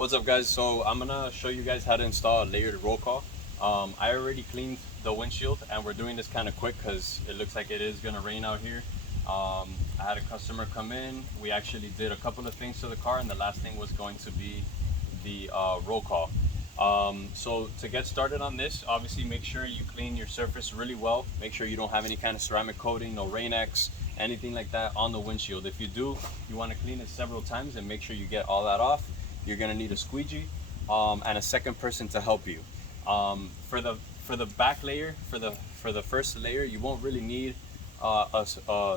What's up, guys? So I'm gonna show you guys how to install a layered roll call. I already cleaned the windshield and we're doing this kind of quick because it looks like it is gonna rain out here. I had a customer come in. We actually did a couple of things to the car, and the last thing was going to be the roll call. So to get started on this, obviously make sure you clean your surface really well. Make sure you don't have any kind of ceramic coating, no Rain-X, anything like that on the windshield. If you do, you want to clean it several times and make sure you get all that off. You're gonna need a squeegee and a second person to help you. For the back layer, for the first layer, you won't really need a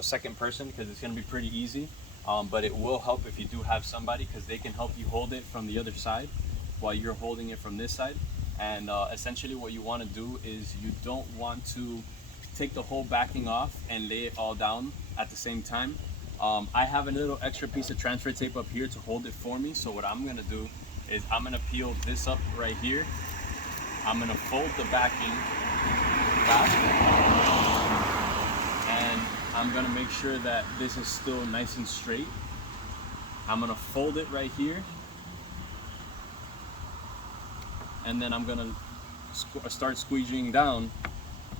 second person because it's gonna be pretty easy. But it will help if you do have somebody, because they can help you hold it from the other side while you're holding it from this side. And essentially what you want to do is you don't want to take the whole backing off and lay it all down at the same time. I have a little extra piece of transfer tape up here to hold it for me. So what I'm gonna do is I'm gonna peel this up right here. I'm gonna fold the backing back, and I'm gonna make sure that this is still nice and straight. I'm gonna fold it right here, and then I'm gonna start squeegeeing down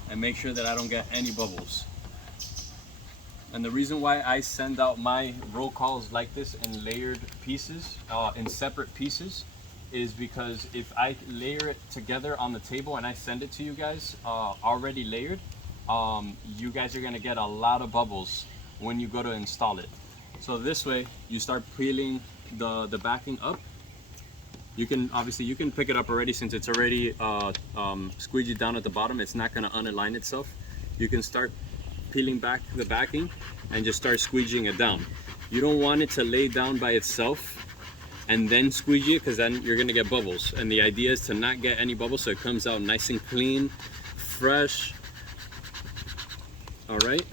and make sure that I don't get any bubbles. And the reason why I send out my roll calls like this in layered pieces, in separate pieces, is because if I layer it together on the table and I send it to you guys already layered, you guys are gonna get a lot of bubbles when you go to install it. So this way, you start peeling the backing up. You can pick it up already, since it's already squeegeed down at the bottom. It's not gonna unalign itself. You can start peeling back the backing and just start squeegeeing it down. You don't want it to lay down by itself and then squeegee it, because then you're gonna get bubbles. And the idea is to not get any bubbles, so it comes out nice and clean, fresh. All right.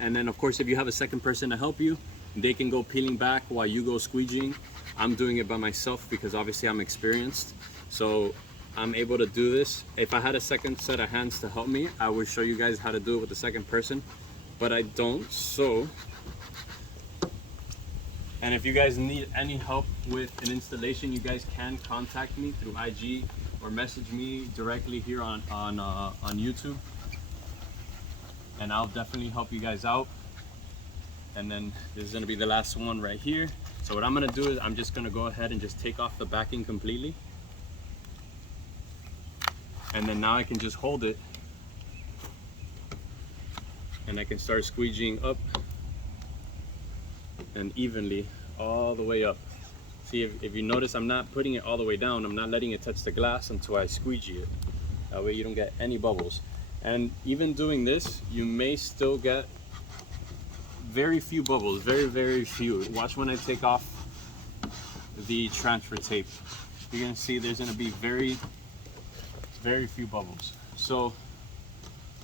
And then of course, if you have a second person to help you, they can go peeling back while you go squeegeeing. I'm doing it by myself because obviously I'm experienced, so I'm able to do this. If I had a second set of hands to help me, I would show you guys how to do it with the second person, but I don't. So, and if you guys need any help with an installation, you guys can contact me through IG or message me directly here on YouTube, and I'll definitely help you guys out. And then this is gonna be the last one right here. So what I'm gonna do is I'm just gonna go ahead and just take off the backing completely. And then now I can just hold it and I can start squeegeeing up and evenly all the way up. See, if you notice, I'm not putting it all the way down. I'm not letting it touch the glass until I squeegee it. That way you don't get any bubbles. And even doing this, you may still get very few bubbles, very, very few. Watch when I take off the transfer tape. You're gonna see there's gonna be very few bubbles. So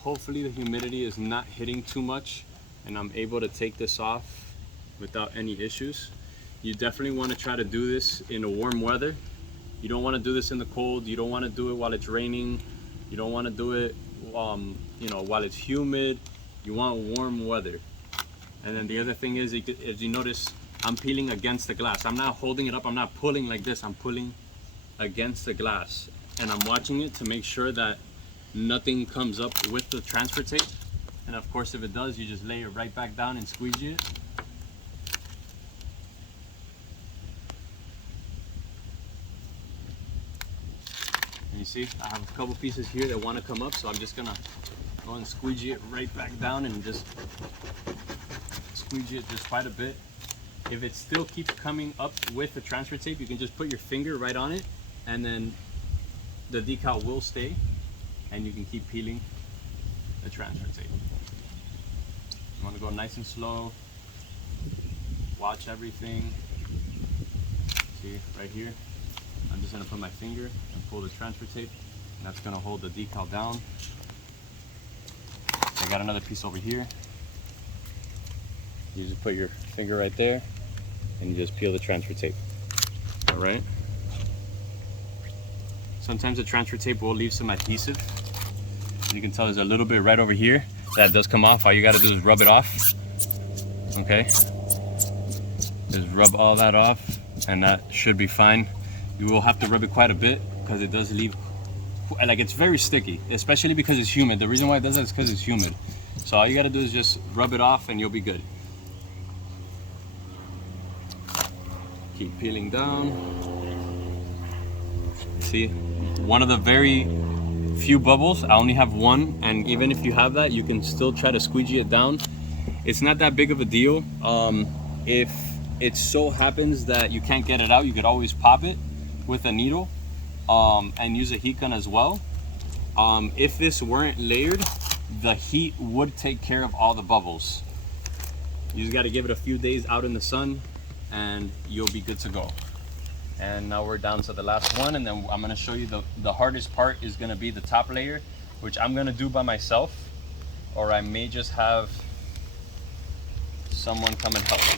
hopefully the humidity is not hitting too much and I'm able to take this off without any issues. You definitely want to try to do this in a warm weather. You don't want to do this in the cold. You don't want to do it while it's raining. You don't want to do it while it's humid. You want warm weather. And then the other thing is, as you notice, I'm peeling against the glass. I'm not holding it up. I'm not pulling like this. I'm pulling against the glass. And I'm watching it to make sure that nothing comes up with the transfer tape. And of course, if it does, you just lay it right back down and squeegee it. And you see, I have a couple pieces here that want to come up, so I'm just gonna go and squeegee it right back down and just squeegee it just quite a bit. If it still keeps coming up with the transfer tape, you can just put your finger right on it, and then the decal will stay, and you can keep peeling the transfer tape. You want to go nice and slow. Watch everything. See right here, I'm just going to put my finger and pull the transfer tape, and that's going to hold the decal down. I got another piece over here. You just put your finger right there and you just peel the transfer tape. All right. Sometimes the transfer tape will leave some adhesive. You can tell there's a little bit right over here that does come off. All you got to do is rub it off. Okay. Just rub all that off and that should be fine. You will have to rub it quite a bit because it does leave, like, it's very sticky, especially because it's humid. The reason why it does that is because it's humid. So all you got to do is just rub it off and you'll be good. Keep peeling down. See, one of the very few bubbles, I only have one, and even if you have that, you can still try to squeegee it down. It's not that big of a deal. If it so happens that you can't get it out, you could always pop it with a needle and use a heat gun as well. If this weren't layered, the heat would take care of all the bubbles. You just got to give it a few days out in the sun and you'll be good to go. And now we're down to the last one, and then I'm going to show you the hardest part is going to be the top layer, which I'm going to do by myself, or I may just have someone come and help me.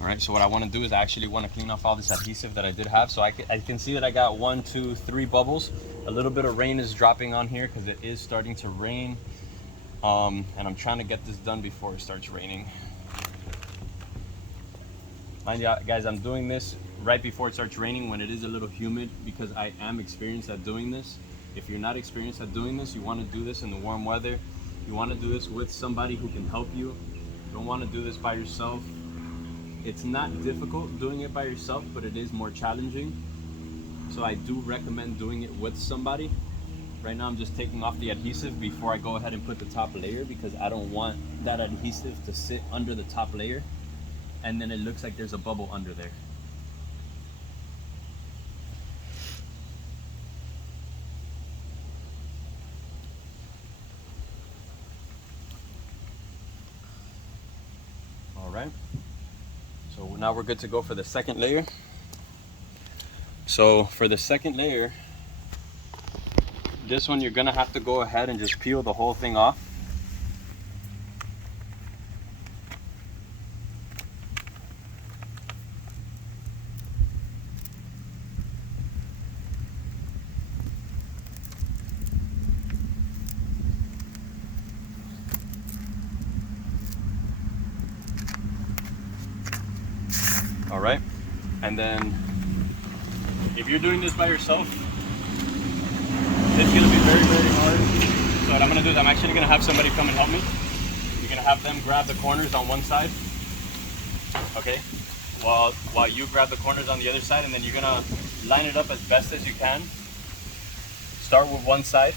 All right, so what I want to do is I actually want to clean off all this adhesive that I did have. So I can see that I got 1, 2, 3 bubbles. A little bit of rain is dropping on here because it is starting to rain. And I'm trying to get this done before it starts raining. Mind you guys, I'm doing this right before it starts raining when it is a little humid because I am experienced at doing this. If you're not experienced at doing this, you want to do this in the warm weather. You want to do this with somebody who can help you. You don't want to do this by yourself. It's not difficult doing it by yourself, but it is more challenging. So I do recommend doing it with somebody. Right now I'm just taking off the adhesive before I go ahead and put the top layer because I don't want that adhesive to sit under the top layer and then it looks like there's a bubble under there. All right. So now we're good to go for the second layer. So for the second layer, this one you're gonna have to go ahead and just peel the whole thing off. All right, and then if you're doing this by yourself, it's gonna be very, very hard. So what I'm gonna do is I'm actually gonna have somebody come and help me. You're gonna have them grab the corners on one side, okay? While you grab the corners on the other side, and then you're gonna line it up as best as you can. Start with one side,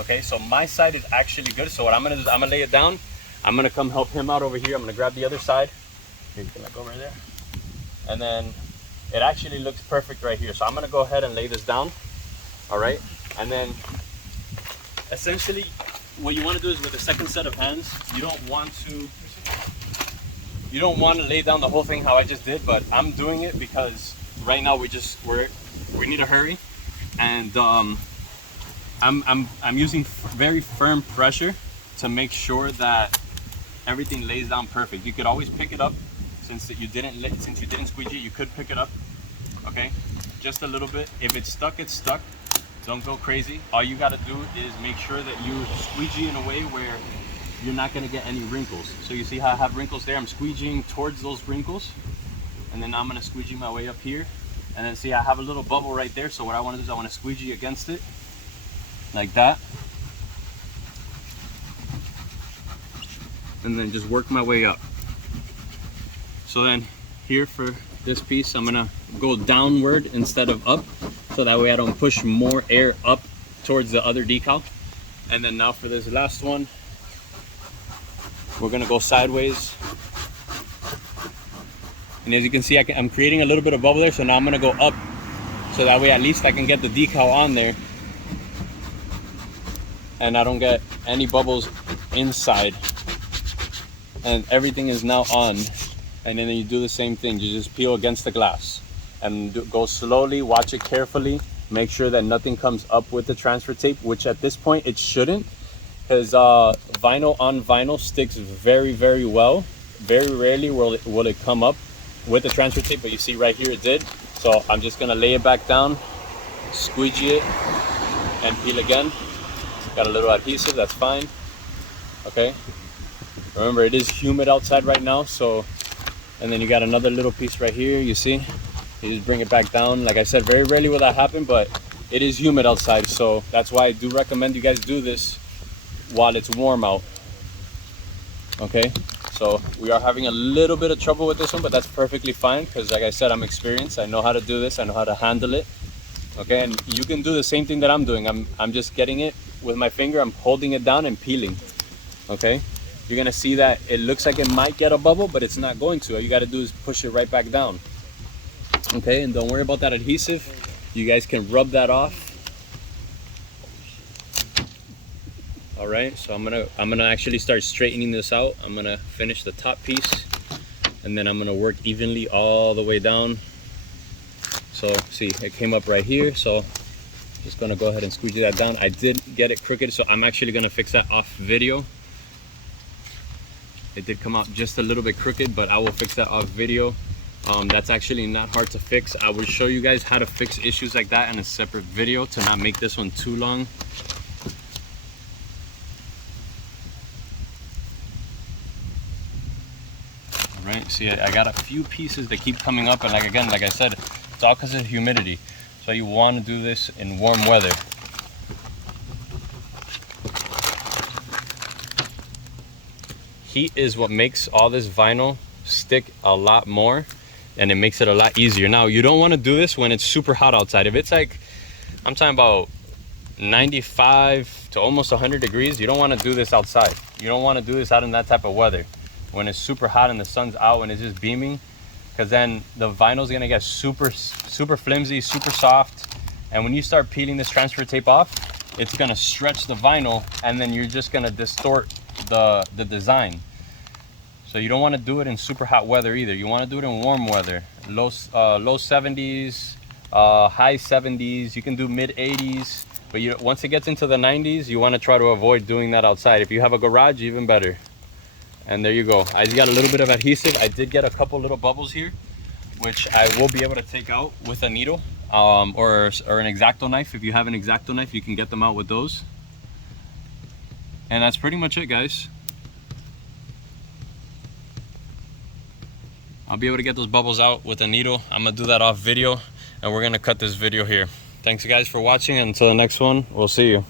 okay? So my side is actually good. So what I'm gonna do is I'm gonna lay it down. I'm gonna come help him out over here. I'm gonna grab the other side. Here, you can let go right there. And then it actually looks perfect right here. So I'm gonna go ahead and lay this down, all right? And then essentially what you wanna do is with the second set of hands, you don't want to lay down the whole thing how I just did, but I'm doing it because right now we need to hurry. And I'm using very firm pressure to make sure that everything lays down perfect. You could always pick it up. Since you didn't squeegee, you could pick it up, okay? Just a little bit. If it's stuck, it's stuck. Don't go crazy. All you gotta do is make sure that you squeegee in a way where you're not gonna get any wrinkles. So you see how I have wrinkles there? I'm squeegeeing towards those wrinkles, and then I'm gonna squeegee my way up here. And then see, I have a little bubble right there. So what I wanna do is I wanna squeegee against it, like that. And then just work my way up. So then here for this piece, I'm gonna go downward instead of up, so that way I don't push more air up towards the other decal. And then now for this last one, we're gonna go sideways. And as you can see, I'm creating a little bit of bubble there, so now I'm gonna go up, so that way at least I can get the decal on there and I don't get any bubbles inside. And everything is now on. And then you do the same thing. You just peel against the glass and go slowly, watch it carefully, make sure that nothing comes up with the transfer tape, which at this point it shouldn't, because vinyl on vinyl sticks very, very well. Very rarely will it come up with the transfer tape, but you see right here it did. So I'm just gonna lay it back down, squeegee it, and peel again. Got a little adhesive, that's fine. Okay. Remember, it is humid outside right now, so and then you got another little piece right here. You see, you just bring it back down. Like I said, very rarely will that happen, but it is humid outside, so that's why I do recommend you guys do this while it's warm out. Okay, so we are having a little bit of trouble with this one, but that's perfectly fine, because like I said, I'm experienced. I know how to do this. I know how to handle it. Okay, and you can do the same thing that I'm doing. I'm just getting it with my finger. I'm holding it down and peeling. Okay, you're gonna see that it looks like it might get a bubble, but it's not going to. All you got to do is push it right back down. Okay, and don't worry about that adhesive. You guys can rub that off. All right, so I'm gonna actually start straightening this out. I'm gonna finish the top piece, and then I'm gonna work evenly all the way down. So see, it came up right here, so just gonna go ahead and squeegee that down. I did get it crooked, so I'm actually gonna fix that off video. It did come out just a little bit crooked, but I will fix that off video. That's actually not hard to fix. I will show you guys how to fix issues like that in a separate video to not make this one too long. All right, see, I got a few pieces that keep coming up, and like I said, it's all because of humidity. So you want to do this in warm weather. Heat is what makes all this vinyl stick a lot more, and it makes it a lot easier. Now, you don't want to do this when it's super hot outside. If it's like, I'm talking about 95 to almost 100 degrees, you don't want to do this outside. You don't want to do this out in that type of weather. When it's super hot and the sun's out and it's just beaming, because then the vinyl is gonna get super flimsy, super soft, and when you start peeling this transfer tape off, it's gonna stretch the vinyl, and then you're just gonna distort the design. So you don't want to do it in super hot weather either. You want to do it in warm weather, low 70s, high 70s. You can do mid 80s, but once it gets into the 90s, you want to try to avoid doing that outside. If you have a garage, even better. And there you go. I just got a little bit of adhesive. I did get a couple little bubbles here, which I will be able to take out with a needle or an X-Acto knife. If you have an X-Acto knife, you can get them out with those. And that's pretty much it, guys. I'll be able to get those bubbles out with a needle. I'm gonna do that off video, and we're gonna cut this video here. Thanks guys for watching, and until the next one, we'll see you.